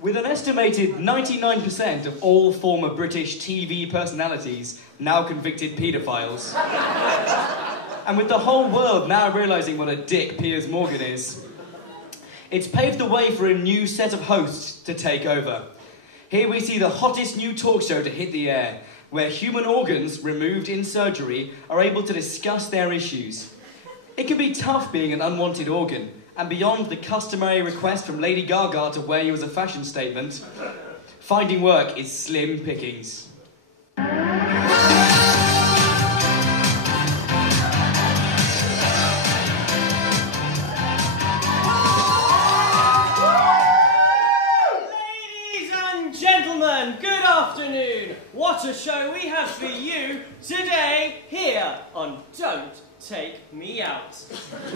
With an estimated 99% of all former British TV personalities now convicted paedophiles, and with the whole world now realising what a dick Piers Morgan is, it's paved the way for a new set of hosts to take over. Here we see the hottest new talk show to hit the air, where human organs removed in surgery are able to discuss their issues. It can be tough being an unwanted organ, and beyond the customary request from Lady Gaga to wear you as a fashion statement, finding work is slim pickings. Ladies and gentlemen, good afternoon. What a show we have for you today here on Don't Take Me Out.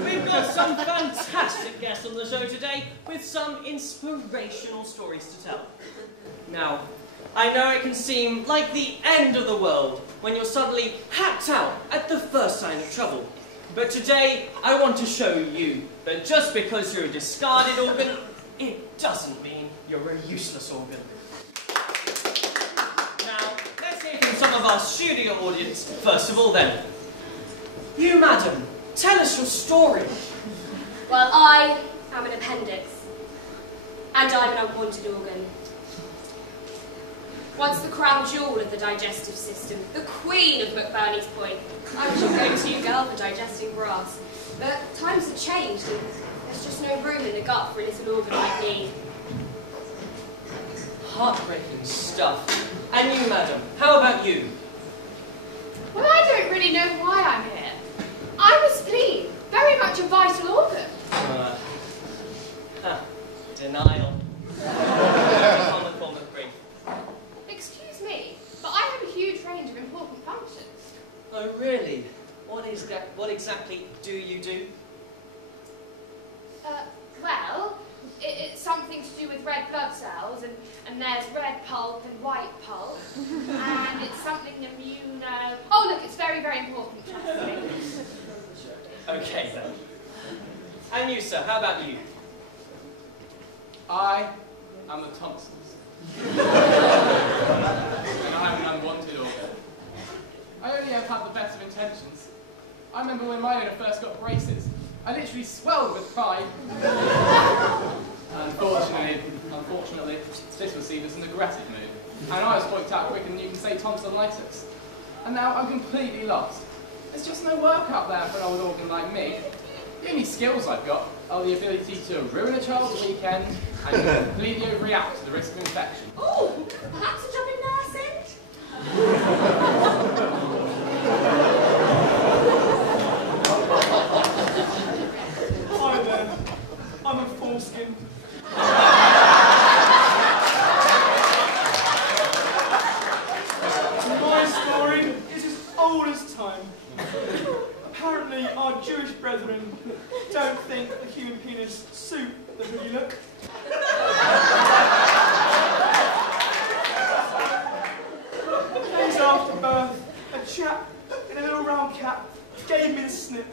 We've got some fantastic guests on the show today with some inspirational stories to tell. Now, I know it can seem like the end of the world when you're suddenly hacked out at the first sign of trouble. But today, I want to show you that just because you're a discarded organ, it doesn't mean you're a useless organ. Now, let's hear from some of our studio audience first of all then. You, madam, tell us your story. Well, I am an appendix, and I'm an unwanted organ. Once the crown jewel of the digestive system, the queen of McBurney's Point, I was your go-to girl for digesting brass. But times have changed, and there's just no room in the gut for a little organ like me. Heartbreaking stuff. And you, madam, how about you? Well, I don't really know why I'm here. I'm a spleen, very much a vital organ. Denial. A common form of grief. Excuse me, but I have a huge range of important functions. Oh, really? What exactly do you do? Well, it's something to do with red blood cells, and there's red pulp and white pulp, and it's something immuno... Oh, look, it's very, very important. Trust me. Okay, then. And you, sir, how about you? I am the tonsils. And I'm an unwanted organ. I only have had the best of intentions. I remember when my owner first got braces, I literally swelled with pride. Unfortunately, this was seen as an aggressive move, and I was pointed out quicker than you can say tonsillitis. And now I'm completely lost. There's just no work out there for an old organ like me. The only skills I've got are the ability to ruin a child's weekend and completely overreact to the risk of infection. Oh, perhaps a job in nursing? Hi there, I'm a foreskin. My story is as old as time. Apparently, our Jewish brethren don't think the human penis suit the hoodie look. Days after birth, a chap in a little round cap gave me the snip.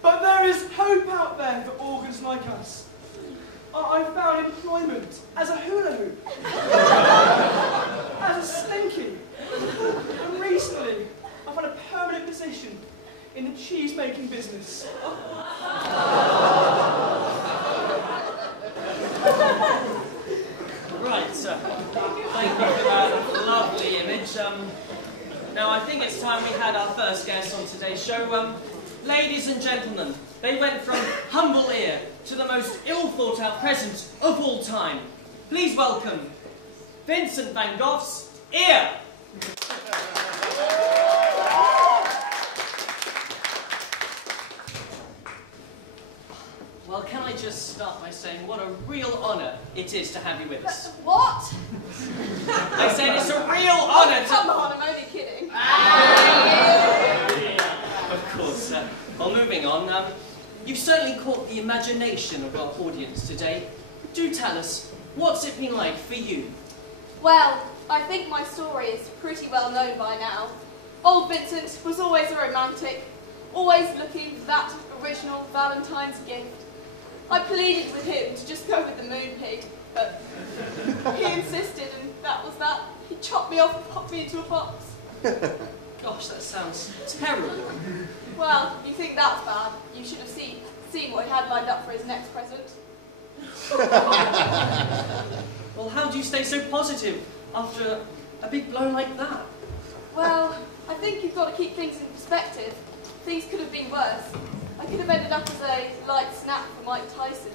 But there is hope out there for organs like us. I found employment as a hula hoop, as a slinky, and recently I found a permanent position in the cheese-making business. Right, sir. Thank you for that lovely image. Now, I think it's time we had our first guest on today's show. Ladies and gentlemen, they went from humble ear to the most ill-thought-out present of all time. Please welcome Vincent van Gogh's ear. Well, can I just start by saying what a real honour it is to have you with us. What? I said it's a real honour to... Come on, I'm only kidding. Of course. Well, moving on, you've certainly caught the imagination of our audience today. Do tell us, what's it been like for you? Well, I think my story is pretty well known by now. Old Vincent was always a romantic, always looking for that original Valentine's gift. I pleaded with him to just go with the moon pig, but me off and pop me into a box. Gosh, that sounds terrible. Well, you think that's bad? You should have seen what he had lined up for his next present. Well, how do you stay so positive after a big blow like that? Well, I think you've got to keep things in perspective. Things could have been worse. I could have ended up as a light snack for Mike Tyson.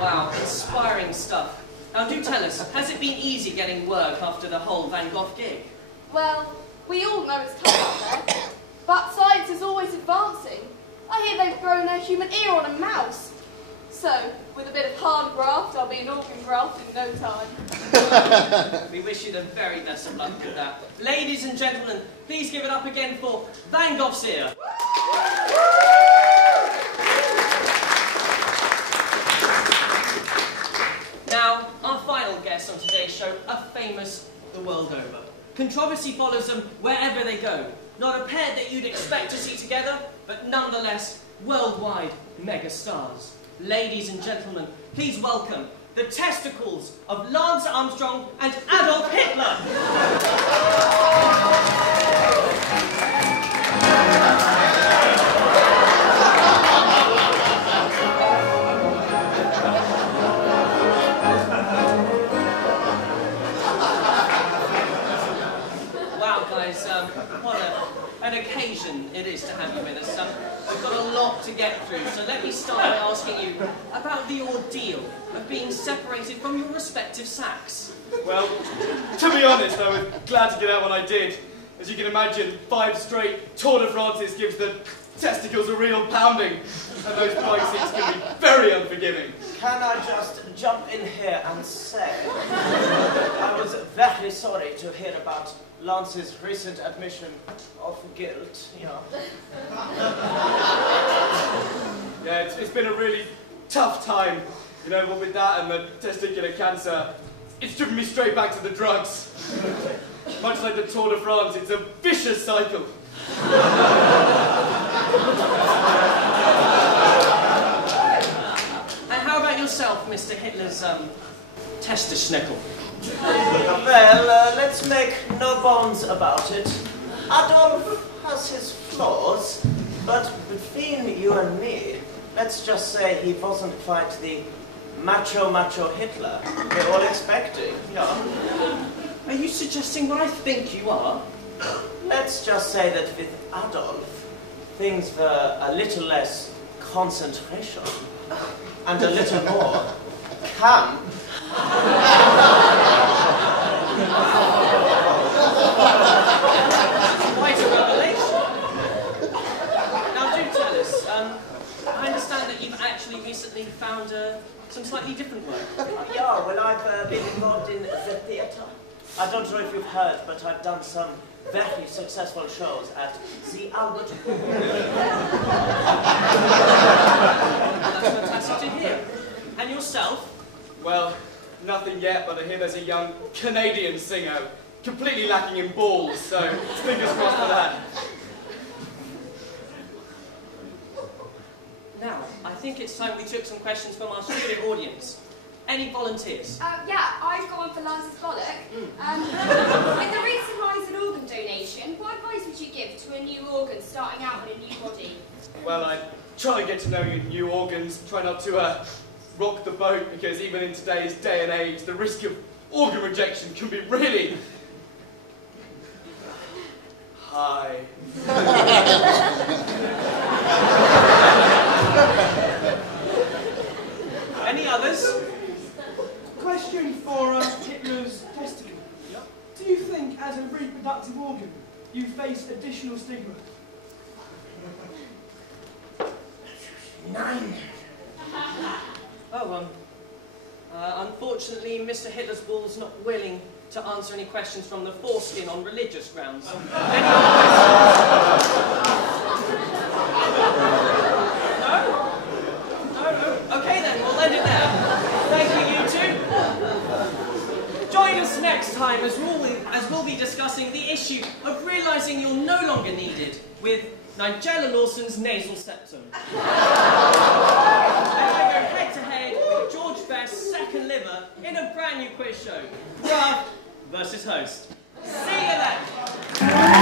Wow, inspiring stuff. Now do tell us, has it been easy getting work after the whole Van Gogh gig? Well, we all know it's tough out there, but science is always advancing. I hear they've grown a human ear on a mouse. So, with a bit of hard graft, I'll be an organ graft in no time. We wish you the very best of luck with that. Ladies and gentlemen, please give it up again for Van Gogh's ear. Now, our final guests on today's show are famous the world over. Controversy follows them wherever they go. Not a pair that you'd expect to see together, but nonetheless worldwide mega stars. Ladies and gentlemen, please welcome the testicles of Lance Armstrong and Adolf Hitler. Wow, guys, what an occasion it is to have you with us. We've got a lot to get through, so let me start by asking you about the ordeal of being separated from your respective sacks. Well, to be honest, I was glad to get out when I did. As you can imagine, 5 straight Tour de France's gives the testicles a real pounding, and those bike seats can be very unforgiving. Can I just jump in here and say I was very sorry to hear about Lance's recent admission of guilt, Yeah, it's been a really tough time, but with that and the testicular cancer, it's driven me straight back to the drugs. Much like the Tour de France, it's a vicious cycle. And how about yourself, Mr. Hitler's testisnickel? Well, let's make no bones about it. Adolf has his flaws, but between you and me, let's just say he wasn't quite the macho Hitler we're all expecting, Are you suggesting what I think you are? Let's just say that with Adolf, things were a little less concentration and a little more camp. Quite a revelation. Now do tell us, I understand that you've actually recently found some slightly different work. Yeah, well, I've been involved in the theatre. I don't know if you've heard, but I've done some very successful shows at the Albert Hall. That's fantastic to hear. And yourself? Well, nothing yet, but I hear there's a young Canadian singer, completely lacking in balls, so fingers crossed for that. Now, I think it's time we took some questions from our studio audience. Any volunteers? Yeah, I've got one for Lance's bollock. With the recent rise in organ donation, what advice would you give to a new organ starting out in a new body? Well, I try to get to know your new organs, try not to rock the boat, because even in today's day and age, the risk of organ rejection can be really high. Any others? Question for Hitler's testicle. Yep. Do you think, as a reproductive organ, you face additional stigma? 9. Oh, unfortunately, Mr. Hitler's ball's not willing to answer any questions from the foreskin on religious grounds. No? Okay then, we'll end it there. Thank you, you two. Join us next time as we'll be discussing the issue of realising you're no longer needed with Nigella Lawson's nasal septum. Then I go head to head with George Best's second deliver in a brand new quiz show, Graft versus Host. See you then!